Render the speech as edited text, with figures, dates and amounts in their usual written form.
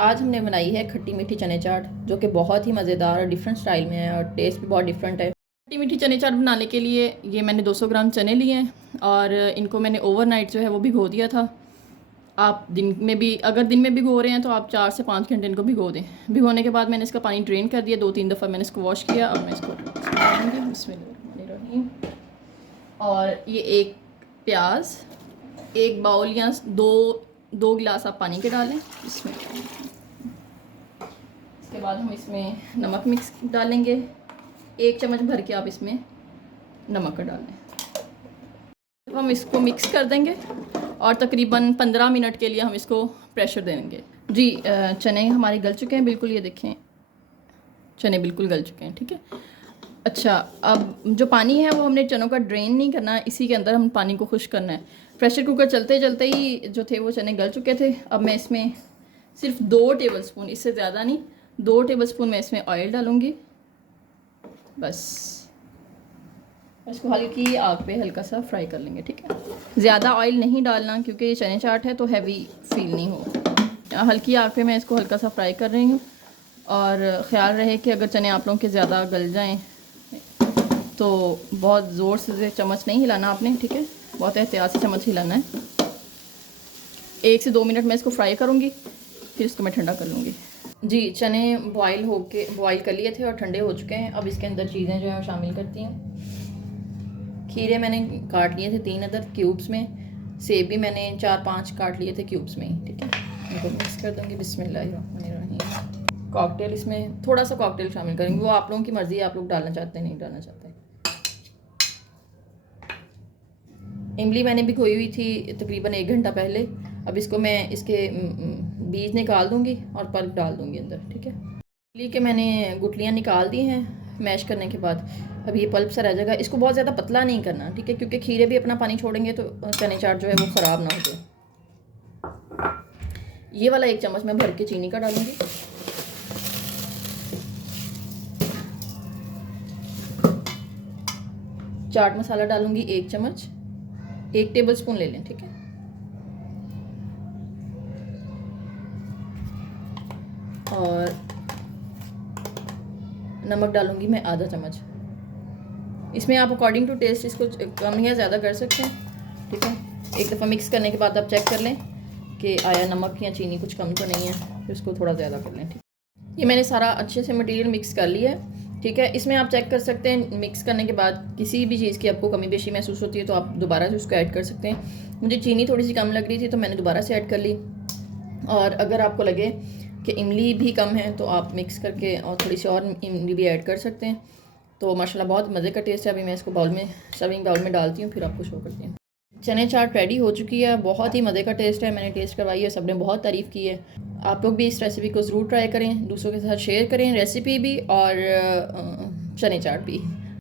आज हमने बनाई है खट्टी मीठी चने चाट, जो कि बहुत ही मज़ेदार और डिफरेंट स्टाइल में है और टेस्ट भी बहुत डिफरेंट है। खट्टी मीठी चने चाट बनाने के लिए ये मैंने 200 ग्राम चने लिए हैं और इनको मैंने ओवरनाइट जो है वो भिगो दिया था। आप दिन में भी, अगर दिन में भिगो रहे हैं तो आप 4 से 5 घंटे इनको भिगो दें। भिगोने के बाद मैंने इसका पानी ड्रेन कर दिया, 2-3 दफ़ा मैंने इसको वॉश किया। अब मैं इसको बिस्मिल्लाहिर्रहमानिर्रहीम। और ये एक प्याज, एक बाउल या दो गिलास आप पानी के डालें इसमें। इसके बाद हम इसमें नमक मिक्स डालेंगे, 1 चम्मच भर के आप इसमें नमक डालें। जब हम इसको मिक्स कर देंगे और तकरीबन 15 मिनट के लिए हम इसको प्रेशर देंगे। जी, चने हमारे गल चुके हैं बिल्कुल, ये देखें चने बिल्कुल गल चुके हैं। ठीक है, अच्छा, अब जो पानी है वो हमने चनों का ड्रेन नहीं करना, इसी के अंदर हम पानी को खुश करना है। प्रेशर कुकर चलते चलते ही जो थे वो चने गल चुके थे। अब मैं इसमें सिर्फ 2 टेबलस्पून, इससे ज़्यादा नहीं, 2 टेबलस्पून मैं इसमें ऑयल डालूँगी। बस इसको हल्की आग पे हल्का सा फ्राई कर लेंगे। ठीक है, ज़्यादा ऑयल नहीं डालना क्योंकि ये चने चाट है तो हैवी फील नहीं हो। हल्की आग पे मैं इसको हल्का सा फ्राई कर रही हूँ। और ख़्याल रहे कि अगर चने आप लोगों के ज़्यादा गल जाएं तो बहुत ज़ोर से चम्मच नहीं हिलाना आपने। ठीक है, बहुत एहतियात से चम्मच हिलाना है। 1 से 2 मिनट मैं इसको फ्राई करूँगी, फिर इसको मैं ठंडा कर लूँगी। जी, चने बॉयल कर लिए थे और ठंडे हो चुके हैं। अब इसके अंदर चीज़ें जो है शामिल करती हूँ। खीरे मैंने काट लिए थे 3 अदद क्यूब्स में। सेब भी मैंने 4-5 काट लिए थे क्यूब्स में। ठीक है, इनको मिक्स कर दूँगी। बिस्मिल्लाहिर्रहमानिर्रहीम। कॉकटेल, इसमें थोड़ा सा कॉकटेल शामिल करेंगे, वो आप लोगों की मर्ज़ी है, आप लोग डालना चाहते हैं नहीं डालना चाहते। इमली मैंने भिगोई हुई थी तकरीबन 1 घंटा पहले। अब इसको मैं इसके बीज निकाल दूँगी और पल्प डाल दूँगी अंदर। ठीक है, इमली के मैंने गुठलियाँ निकाल दी हैं मैश करने के बाद। अब ये पल्प सा रह जाएगा, इसको बहुत ज़्यादा पतला नहीं करना। ठीक है, क्योंकि खीरे भी अपना पानी छोड़ेंगे तो चने चाट जो है वो ख़राब ना हो जाए। ये वाला 1 चम्मच मैं भर के चीनी का डालूँगी। चाट मसाला डालूँगी 1 चम्मच, 1 टेबलस्पून ले लें। ठीक है, और नमक डालूँगी मैं आधा चम्मच। इसमें आप अकॉर्डिंग टू टेस्ट इसको कम या ज़्यादा कर सकते हैं। ठीक है, एक दफ़ा मिक्स करने के बाद आप चेक कर लें कि आया नमक या चीनी कुछ कम तो नहीं है, फिर इसको थोड़ा ज़्यादा कर लें। ठीक, ये मैंने सारा अच्छे से मटेरियल मिक्स कर लिया है। ठीक है, इसमें आप चेक कर सकते हैं मिक्स करने के बाद किसी भी चीज़ की आपको कमी बेशी महसूस होती है तो आप दोबारा से उसको ऐड कर सकते हैं। मुझे चीनी थोड़ी सी कम लग रही थी तो मैंने दोबारा से ऐड कर ली। और अगर आपको लगे कि इमली भी कम है तो आप मिक्स करके और थोड़ी सी और इमली भी ऐड कर सकते हैं। तो माशाल्लाह बहुत मज़े का टेस्ट है। अभी मैं इसको बाउल में, सर्विंग बाउल में डालती हूँ, फिर आपको शो करती हूँ। चने चाट रेडी हो चुकी है, बहुत ही मज़े का टेस्ट है। मैंने टेस्ट करवाई है, सबने बहुत तारीफ़ की है। आप लोग भी इस रेसिपी को ज़रूर ट्राई करें, दूसरों के साथ शेयर करें रेसिपी भी और चने चाट भी।